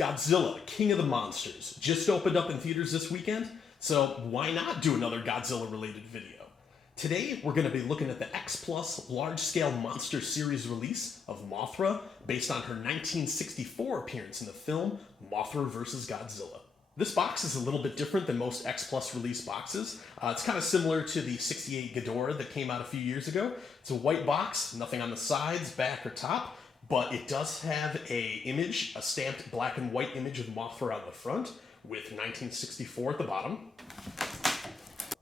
Godzilla, King of the Monsters, just opened up in theaters this weekend, so why not do another Godzilla-related video? Today, we're going to be looking at the X Plus large-scale monster series release of Mothra, based on her 1964 appearance in the film Mothra vs. Godzilla. This box is a little bit different than most X Plus release boxes. It's kind of similar to the 68 Ghidorah that came out a few years ago. It's a white box, nothing on the sides, back, or top, but it does have a stamped black and white image of Mothra on the front, with 1964 at the bottom.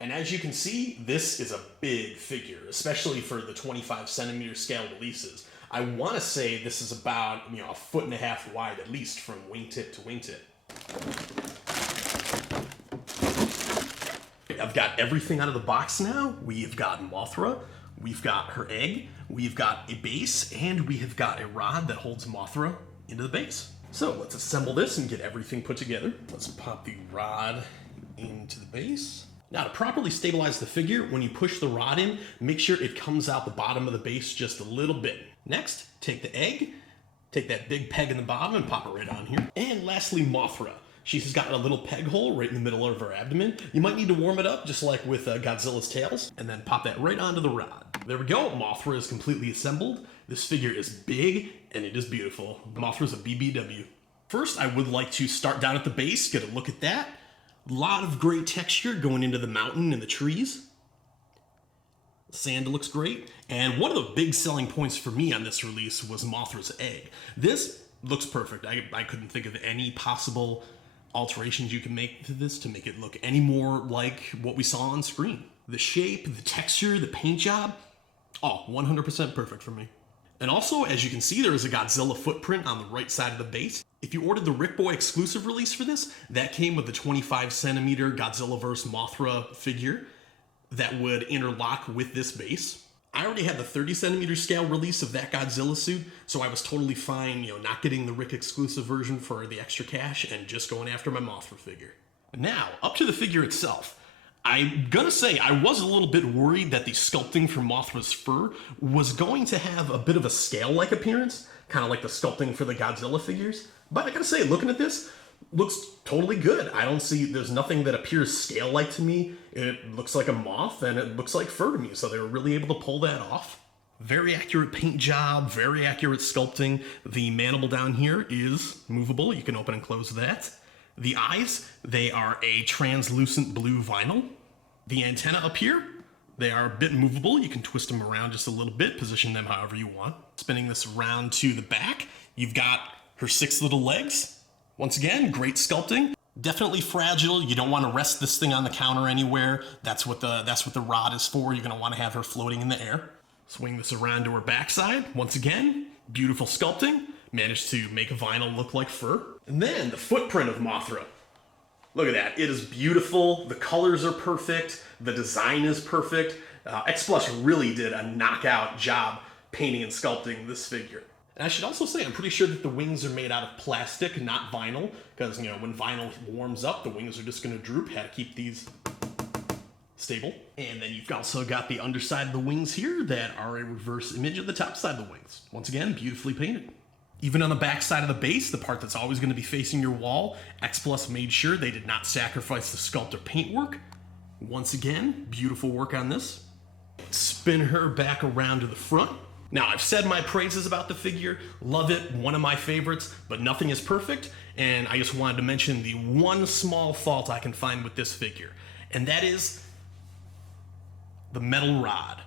And as you can see, this is a big figure, especially for the 25 centimeter scale releases. I want to say this is about, a 1.5 feet wide at least from wingtip to wingtip. I've got everything out of the box now. We've got Mothra, we've got her egg, we've got a base, and we have got a rod that holds Mothra into the base. So let's assemble this and get everything put together. Let's pop the rod into the base. Now, to properly stabilize the figure, when you push the rod in, make sure it comes out the bottom of the base just a little bit. Next, take the egg, take that big peg in the bottom and pop it right on here. And lastly, Mothra. She's got a little peg hole right in the middle of her abdomen. You might need to warm it up, just like with Godzilla's tails, and then pop that right onto the rod. There we go, Mothra is completely assembled. This figure is big, and it is beautiful. Mothra's a BBW. First, I would like to start down at the base, get a look at that. A lot of great texture going into the mountain and the trees. The sand looks great. And one of the big selling points for me on this release was Mothra's egg. This looks perfect. I couldn't think of any possible alterations you can make to this to make it look any more like what we saw on screen. The shape, the texture, the paint job, 100% perfect for me. And also, as you can see, there is a Godzilla footprint on the right side of the base. If you ordered the Rick Boy exclusive release for this, that came with the 25 centimeter Godzilla vs. Mothra figure that would interlock with this base. I already had the 30 centimeter scale release of that Godzilla suit, so I was totally fine, not getting the Rick exclusive version for the extra cash and just going after my Mothra figure. Now, up to the figure itself. I'm gonna say I was a little bit worried that the sculpting for Mothra's fur was going to have a bit of a scale-like appearance, kind of like the sculpting for the Godzilla figures. But I gotta say, looking at this, looks totally good. There's nothing that appears scale-like to me. It looks like a moth and it looks like fur to me, so they were really able to pull that off. Very accurate paint job, very accurate sculpting. The mandible down here is movable. You can open and close that. The eyes, they are a translucent blue vinyl. The antenna up here, they are a bit movable. You can twist them around just a little bit, position them however you want. Spinning this around to the back, you've got her 6 little legs. Once again, great sculpting. Definitely fragile. You don't want to rest this thing on the counter anywhere. That's what the rod is for. You're going to want to have her floating in the air. Swing this around to her backside. Once again, beautiful sculpting. Managed to make a vinyl look like fur. And then the footprint of Mothra. Look at that. It is beautiful. The colors are perfect. The design is perfect. X Plus really did a knockout job painting and sculpting this figure. And I should also say, I'm pretty sure that the wings are made out of plastic, not vinyl, because, when vinyl warms up, the wings are just going to droop. Had to keep these stable. And then you've also got the underside of the wings here that are a reverse image of the top side of the wings. Once again, beautifully painted. Even on the back side of the base, the part that's always going to be facing your wall, X Plus made sure they did not sacrifice the sculpt or paint work. Once again, beautiful work on this. Spin her back around to the front. Now, I've said my praises about the figure, love it, one of my favorites, but nothing is perfect, and I just wanted to mention the one small fault I can find with this figure, and that is the metal rod.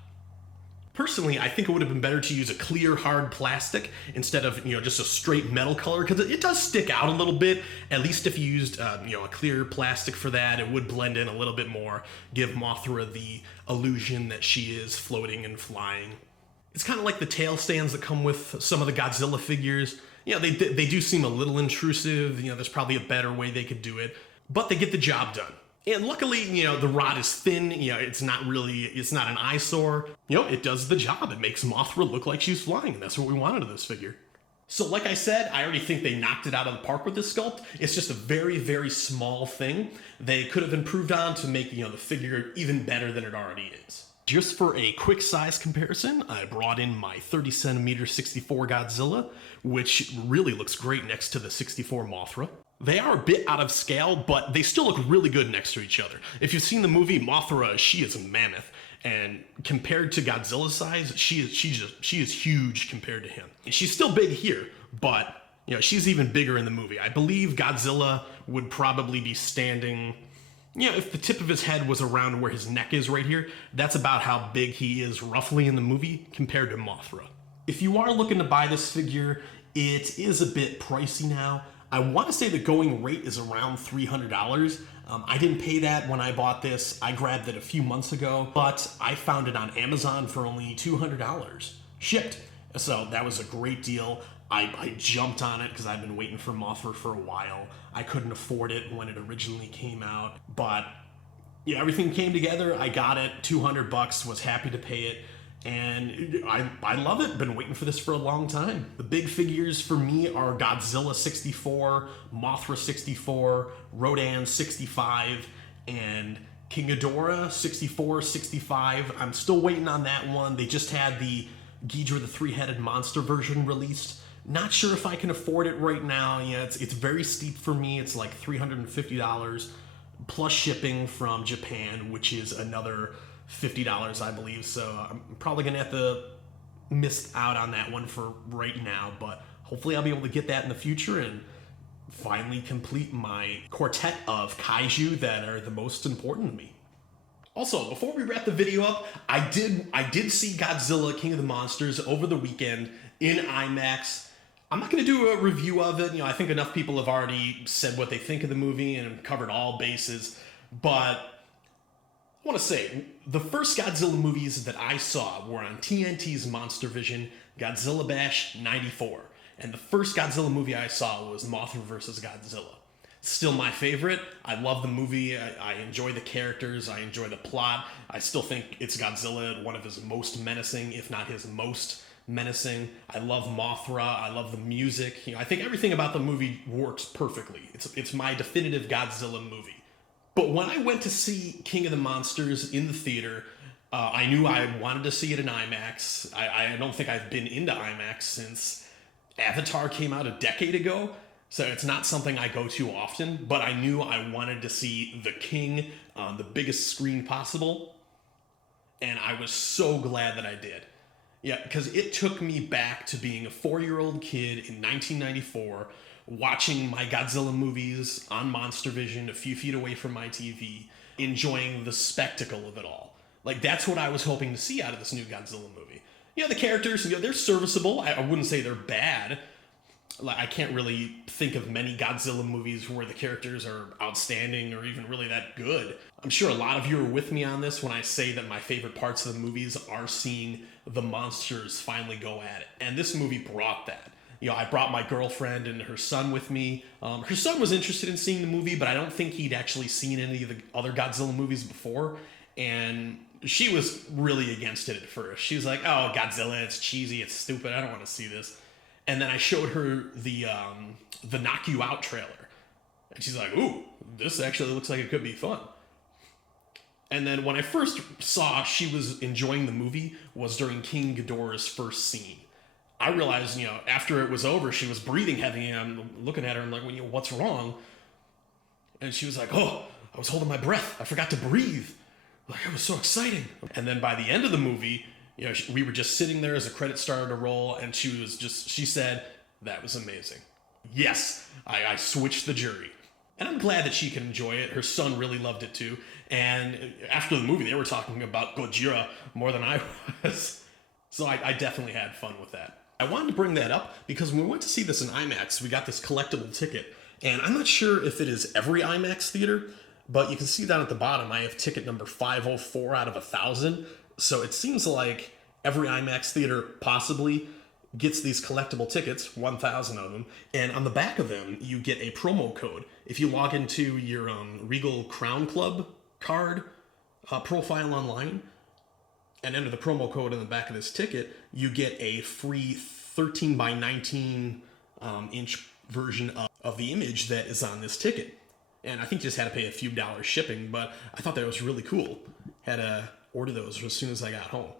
Personally, I think it would have been better to use a clear, hard plastic instead of, just a straight metal color, because it does stick out a little bit. At least if you used, a clear plastic for that, it would blend in a little bit more, give Mothra the illusion that she is floating and flying. It's kind of like the tail stands that come with some of the Godzilla figures. They do seem a little intrusive. There's probably a better way they could do it, but they get the job done. And luckily, the rod is thin. It's not an eyesore. It does the job. It makes Mothra look like she's flying, and that's what we wanted of this figure. So like I said, I already think they knocked it out of the park with this sculpt. It's just a very, very small thing they could have improved on to make, the figure even better than it already is. Just for a quick size comparison, I brought in my 30cm 64 Godzilla, which really looks great next to the 64 Mothra. They are a bit out of scale, but they still look really good next to each other. If you've seen the movie, Mothra, she is a mammoth, and compared to Godzilla's size, she is huge compared to him. And she's still big here, but you know, she's even bigger in the movie. I believe Godzilla would probably be standing, you know, if the tip of his head was around where his neck is right here, that's about how big he is roughly in the movie compared to Mothra. If you are looking to buy this figure, it is a bit pricey now. I want to say the going rate is around $300. I didn't pay that when I bought this. I grabbed it a few months ago, but I found it on Amazon for only $200 shipped. So that was a great deal. I jumped on it because I've been waiting for Mothra for a while. I couldn't afford it when it originally came out, but yeah, everything came together. I got it, $200, was happy to pay it, and I love it. Been waiting for this for a long time. The big figures for me are Godzilla 64, Mothra 64, Rodan 65, and King Ghidorah 64, 65. I'm still waiting on that one. They just had the Ghidorah the three-headed monster version released. Not sure if I can afford it right now. Yeah, it's very steep for me. It's like $350 plus shipping from Japan, which is another $50, I believe. So I'm probably gonna have to miss out on that one for right now, but hopefully I'll be able to get that in the future and finally complete my quartet of kaiju that are the most important to me. Also, before we wrap the video up, I did see Godzilla King of the Monsters over the weekend in IMAX. I'm not going to do a review of it. You know, I think enough people have already said what they think of the movie and covered all bases. But I want to say, the first Godzilla movies that I saw were on TNT's Monster Vision, Godzilla Bash 94. And the first Godzilla movie I saw was Mothra vs. Godzilla. Still my favorite. I love the movie. I enjoy the characters. I enjoy the plot. I still think it's Godzilla, one of his most menacing, if not his most menacing. I love Mothra. I love the music. You know, I think everything about the movie works perfectly. It's my definitive Godzilla movie. But when I went to see King of the Monsters in the theater, I knew I wanted to see it in IMAX. I don't think I've been into IMAX since Avatar came out a decade ago. So it's not something I go to often, but I knew I wanted to see the King on the biggest screen possible. And I was so glad that I did. Yeah, because it took me back to being a 4-year-old kid in 1994, watching my Godzilla movies on Monster Vision a few feet away from my TV, enjoying the spectacle of it all. Like, that's what I was hoping to see out of this new Godzilla movie. You know, the characters, you know, they're serviceable. I wouldn't say they're bad. Like, I can't really think of many Godzilla movies where the characters are outstanding or even really that good. I'm sure a lot of you are with me on this when I say that my favorite parts of the movies are seeing the monsters finally go at it. And this movie brought that. You know, I brought my girlfriend and her son with me. Her son was interested in seeing the movie, but I don't think he'd actually seen any of the other Godzilla movies before. And she was really against it at first. She was like, oh, Godzilla, it's cheesy, it's stupid, I don't want to see this. And then I showed her the Knock You Out trailer. And she's like, ooh, this actually looks like it could be fun. And then when I first saw she was enjoying the movie was during King Ghidorah's first scene. I realized, you know, after it was over, she was breathing heavy, and I'm looking at her and I'm like, well, you know, what's wrong? And she was like, oh, I was holding my breath. I forgot to breathe. Like, it was so exciting. And then by the end of the movie, you know, we were just sitting there as the credits started to roll, and she said, that was amazing. Yes, I switched the jury. And I'm glad that she can enjoy it. Her son really loved it too. And after the movie, they were talking about Godzilla more than I was. So I definitely had fun with that. I wanted to bring that up because when we went to see this in IMAX, we got this collectible ticket. And I'm not sure if it is every IMAX theater, but you can see down at the bottom, I have ticket number 504 out of 1,000. So it seems like every IMAX theater possibly gets these collectible tickets, 1,000 of them, and on the back of them, you get a promo code. If you log into your Regal Crown Club card profile online and enter the promo code in the back of this ticket, you get a free 13 by 19 inch version of the image that is on this ticket. And I think you just had to pay a few dollars shipping, but I thought that was really cool. Had a order those as soon as I got home.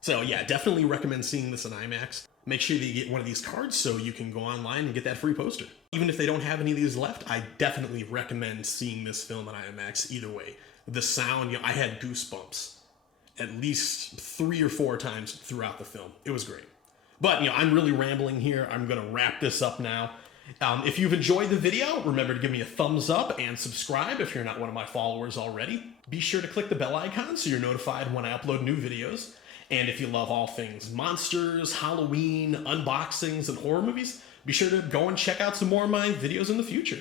So yeah, definitely recommend seeing this in IMAX. Make sure that you get one of these cards so you can go online and get that free poster. Even if they don't have any of these left, I definitely recommend seeing this film in IMAX either way. The sound, I had goosebumps at least 3 or 4 times throughout the film. It was great. But, I'm really rambling here. I'm going to wrap this up now. If you've enjoyed the video, remember to give me a thumbs up and subscribe if you're not one of my followers already. Be sure to click the bell icon so you're notified when I upload new videos. And if you love all things monsters, Halloween, unboxings, and horror movies, be sure to go and check out some more of my videos in the future.